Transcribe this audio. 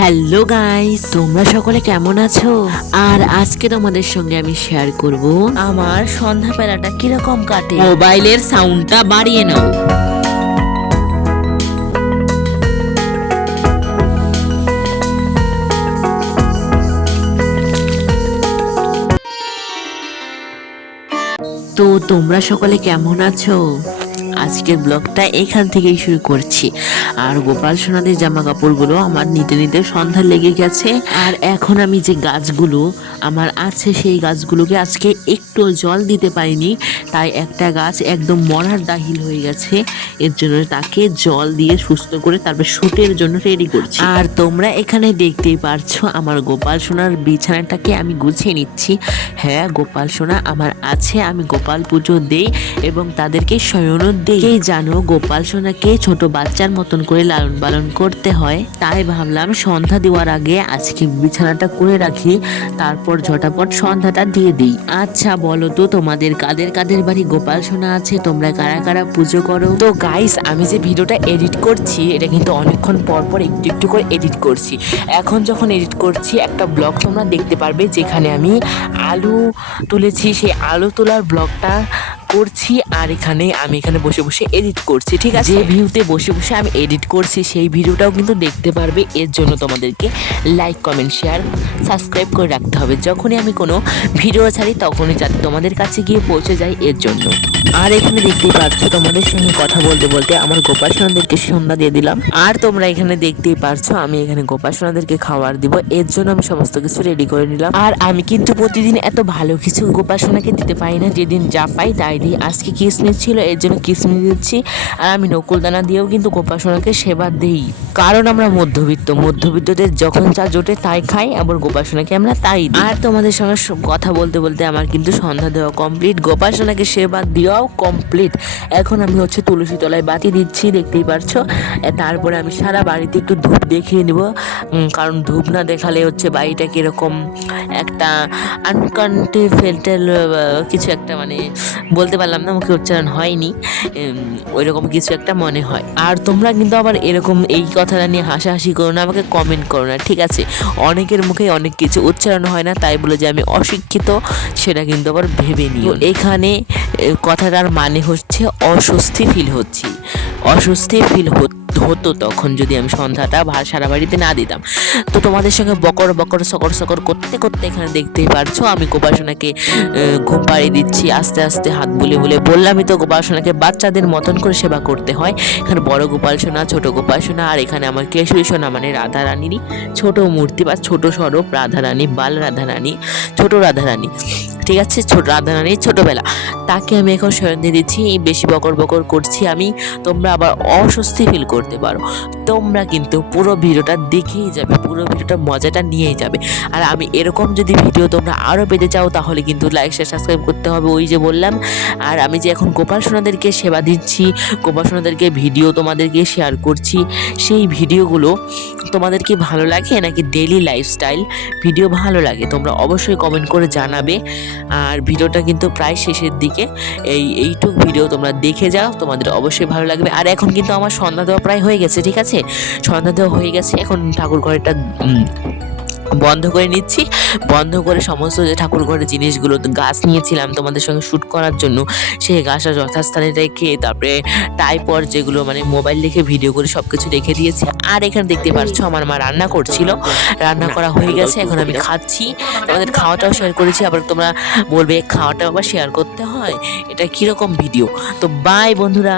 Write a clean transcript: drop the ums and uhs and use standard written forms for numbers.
Hello guys, তোমরা সকলে কেমন আছো? আর আজকে তোমাদের সঙ্গে আমি শেয়ার করব আমার সন্ধ্যাবেলাটা কিরকম কাটে। মোবাইলের সাউন্ডটা বাড়িয়ে নাও। তো তোমরা সকলে কেমন আছো? আজকের ব্লগটা এখান থেকেই শুরু করছি। আর গোপাল সোনাদের জামা কাপড়গুলো আমার নিতে নিতে সন্ধ্যা লেগে গেছে। আর এখন আমি যে গাছগুলো আমার আছে সেই গাছগুলোকে আজকে একটু জল দিতে পারিনি, তাই একটা গাছ একদম মরার দাহিল হয়ে গেছে। এর জন্য তাকে জল দিয়ে সুস্থ করে তারপর শুটের জন্য রেডি করছি। আর তোমরা এখানে দেখতেই পারছো আমার গোপাল সোনার বিছানাটাকে আমি গুছিয়ে নিচ্ছি। হ্যাঁ, গোপাল সোনা আমার আছে, আমি গোপাল পুজো দেই এবং তাদেরকে শয়নও দিই। কে জানো গোপাল সোনাকে ছোট বাচ্চার মতন করে লালন পালন করতে হয়, তাই ভাবলাম সন্ধ্যা দেওয়ার আগে আজকে বিছানাটা করে রাখি, তারপর ঝটাপট সন্ধ্যাটা দিয়ে দিই। আচ্ছা বলো তো, তোমাদের কাদের কাদের বাড়ি গোপাল সোনা আছে? তোমরা কারা কারা পুজো করো? তো গাইস, আমি যে ভিডিওটা এডিট করছি এটা কিন্তু অনেকক্ষণ পর পর একটু একটু করে এডিট করছি। এখন যখন এডিট করছি একটা ব্লগ তোমরা দেখতে পারবে যেখানে আমি আলু তুলেছি, সেই আলু তোলার ব্লগটা করছি। আর আমি এখানে বসে বসে এডিট করছি, ঠিক আছে? যে ভিউতে বসে বসে আমি এডিট করছি সেই ভিডিওটাও কিন্তু দেখতে পারবে। এর জন্য তোমাদেরকে লাইক, কমেন্ট, শেয়ার, সাবস্ক্রাইব করে রাখতে হবে। যখনই আমি কোনো ভিডিও ছাড়ি তখনই যাতে তোমাদের কাছে গিয়ে পৌঁছে যায়, এর জন্য। আর এখানে দেখতেই পাচ্ছ তোমাদের সঙ্গে কথা বলতে বলতে আমার গোপাল সোনাদেরকে সন্ধ্যা দিয়ে দিলাম। আর তোমরা এখানে দেখতেই পারছো আমি এখানে গোপাল সোনাদেরকে খাবার দিব, এর জন্য আমি সমস্ত কিছু রেডি করে নিলাম। আর আমি কিন্তু প্রতিদিন এত ভালো কিছু গোপাল সোনাকে দিতে পারি না, যেদিন যা পাই তাই দিই। আজকে কিসমিস ছিল এর জন্য কিসমিস দিচ্ছি। আর আমি নকুলদানা দিয়েও কিন্তু গোপাল সোনাকে সেবা দিই, কারণ আমরা মধ্যবিত্তদের যখন যা জোটে তাই খাই, আবার গোপাল সোনাকে আমরা তাই দিই। আর তোমাদের সঙ্গে কথা বলতে বলতে আমার কিন্তু সন্ধ্যা দেওয়া কমপ্লিট, গোপাল সোনাকে সেবা দেওয়াও কমপ্লিট। এখন আমি তুলসী তলায় বাতি দিচ্ছি, দেখতেই পারছো। তারপরে আমি সারা বাড়িতে একটু ধূপ দেখিয়ে নিব, কারণ ধূপ না দেখালে বাড়িটা কিরকম একটা আনকন্টিফেন্টাল কিছু একটা, মানে বলতে পারলাম না, মুখে উচ্চারণ হয়নি, ওইরকম কিছু একটা মনে হয়। আর তোমরা কিন্তু আবার এরকম এই কথাটা নিয়ে হাসাহাসি করো না, আমাকে কমেন্ট করো না, ঠিক আছে? অনেকের মুখে অনেক কিছু উচ্চারণ হয় না, তাই বলে যে আমি অশিক্ষিত সেটা কিন্তু আবার ভেবে নিও। এখানে কথাটার মানে হচ্ছে অস্বস্তি ফিল হতো তখন যদি আমি সন্ধ্যাটা সারা বাড়িতে না দিতাম। তো তোমাদের সঙ্গে বকর বকর সকর করতে করতে এখানে দেখতেই পারছো আমি গোপাল সোনাকে ঘুম পাড়িয়ে দিচ্ছি আস্তে আস্তে, হাত বুলে বুলে। বললামই তো গোপাল সোনাকে বাচ্চাদের মতন করে সেবা করতে হয়। এখানে বড় গোপাল সোনা, ছোট গোপাল সোনা, আর এখানে আমার কেশরী সোনা মানে রাধা রানীরই ছোট মূর্তি বা ছোট স্বরূপ রাধা রানী, বাল রাধা রানী, ছোট রাধা রানী, ঠিক আছে? ছোট রাধা রানীর ছোটবেলা, তাকে আমি এখন শয়ন দিয়ে দিচ্ছি। বেশি বকর বকর করছি আমি, তোমরা আবার অস্বস্তি ফিল করতে পারো। তোমরা কিন্তু পুরো ভিডিওটা দেখেই যাবে, পুরো ভিডিওটা মজাটা নিয়েই যাবে। আর আমি এরকম যদি ভিডিও তোমরা আরও পেতে চাও তাহলে কিন্তু লাইক, শেয়ার, সাবস্ক্রাইব করতে হবে, ওই যে বললাম। আর আমি যে এখন গোপাল সোনাদেরকে সেবা দিচ্ছি, গোপাল সোনাদেরকে ভিডিও তোমাদেরকে শেয়ার করছি, সেই ভিডিওগুলো তোমাদেরকে ভালো লাগে নাকি ডেইলি লাইফস্টাইল ভিডিও ভালো লাগে তোমরা অবশ্যই কমেন্ট করে জানাবে। আর ভিডিওটা কিন্তু প্রায় শেষের দিকে, এইটুক ভিডিও তোমরা দেখে যাও, তোমাদের অবশ্যই ভালো লাগবে। আর এখন কিন্তু আমার সন্ধ্যা দেওয়া প্রায় হয়ে গেছে, ঠিক আছে? সন্ধ্যা দেওয়া হয়ে গেছে, এখন ঠাকুর ঘরটা বন্ধ করে নিচ্ছি। বন্ধ করে সমস্ত যে ঠাকুর ঘরের জিনিসগুলো, গাছ নিয়েছিলাম তোমাদের সঙ্গে শ্যুট করার জন্য, সেই গাছটা যথাস্থানে রেখে তারপরে টাইপর যেগুলো মানে মোবাইল রেখে ভিডিও করে সব কিছু রেখে দিয়েছি। আর এখানে দেখতে পাচ্ছ আমার মা রান্না করছিল, রান্না করা হয়ে গেছে, এখন আমি খাচ্ছি। তোমাদের খাওয়াটাও শেয়ার করেছি, আবার তোমরা বলবে খাওয়াটাও আবার শেয়ার করতে হয়, এটা কীরকম ভিডিও? তো বাই বন্ধুরা।